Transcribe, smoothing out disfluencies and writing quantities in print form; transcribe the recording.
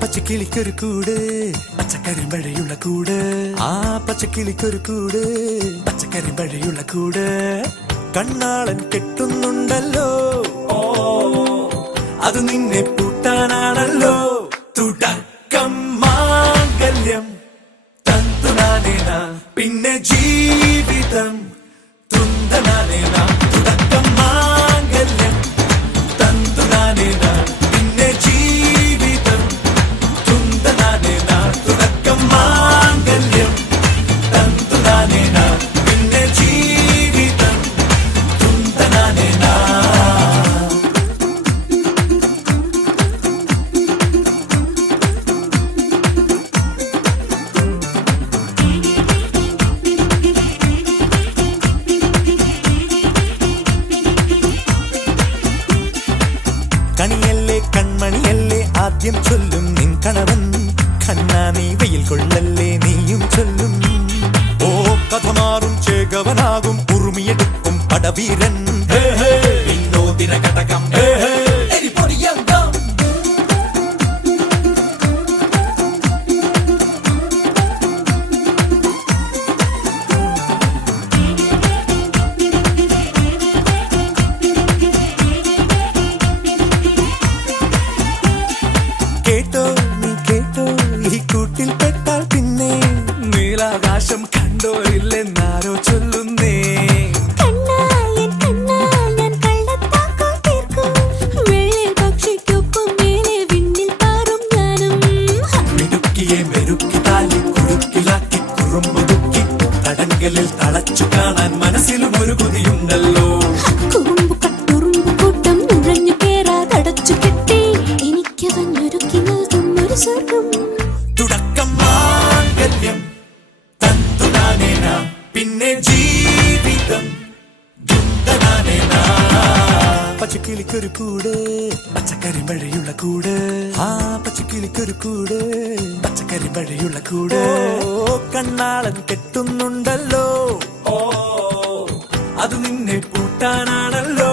പച്ചക്കിളിക്കൊരു കൂട് പച്ചക്കരിമ്പഴയുള്ള കൂട് ആ പച്ചക്കിളിക്കൊരു കൂട് പച്ചക്കരിമ്പഴയുള്ള കൂട് കണ്ണാളൻ കെട്ടുന്നുണ്ടല്ലോ അത് നിന്നെ പൂട്ടാനാണല്ലോ തുടക്കം മാംഗല്യം തന്തുനാനേന പിന്നെ ജീവിതം തുന്തനാനേന തുടക്കം മാംഗല്യം തന്തുനാനേന പിന്നെ ജീവിതം തുന്തനാനേന തുടക്കം മാംഗല്യം തന്തുനാനേന പിന്നെ ജീവിതം തുന്തനാനേന. കണിയല്ലേ കൺമണിയല്ലേ ആദ്യം ചൊല്ലും നിൻ കണവൻ കണ്ണാ നീ വെയിൽ കൊള്ളല്ലേ നീയും ചൊല്ലും ഓ കഥ മാറും ചേകവനാകും ഉറുമിയെടുക്കും പടവീരൻ വിനോദിന കടകം എരിപൊടിയങ്കം. കേട്ടോ നീ കേട്ടോ ഈ കൂട്ടിൽ പെട്ടാൽ പിന്നെ നീലാകാശം കണ്ടോ ഇല്ലെന്നാരോ ചൊല്ലുന്നേ. മിടുക്കിയെ മെരുക്കി താലി കുടുക്കിലാക്കി കുറുമ്പുതുക്കി തടങ്കലിൽ തളച്ചു കാണാൻ മനസ്സിലും ഒരു കൊതിയുണ്ടല്ലോ. തുടക്കം മാംഗല്യം തന്തുനാനേന പിന്നെ ജീവിതം തുന്തനാനേന. പച്ചക്കിളിക്കൊരു കൂട് പച്ചക്കരിമ്പഴയുള്ള കൂട് ആ പച്ചക്കിളിക്കൊരു കൂട് പച്ചക്കരിമ്പഴയുള്ള കൂട് കണ്ണാളൻ കെട്ടുന്നുണ്ടല്ലോ അത് നിന്നെ പൂട്ടാനാണല്ലോ.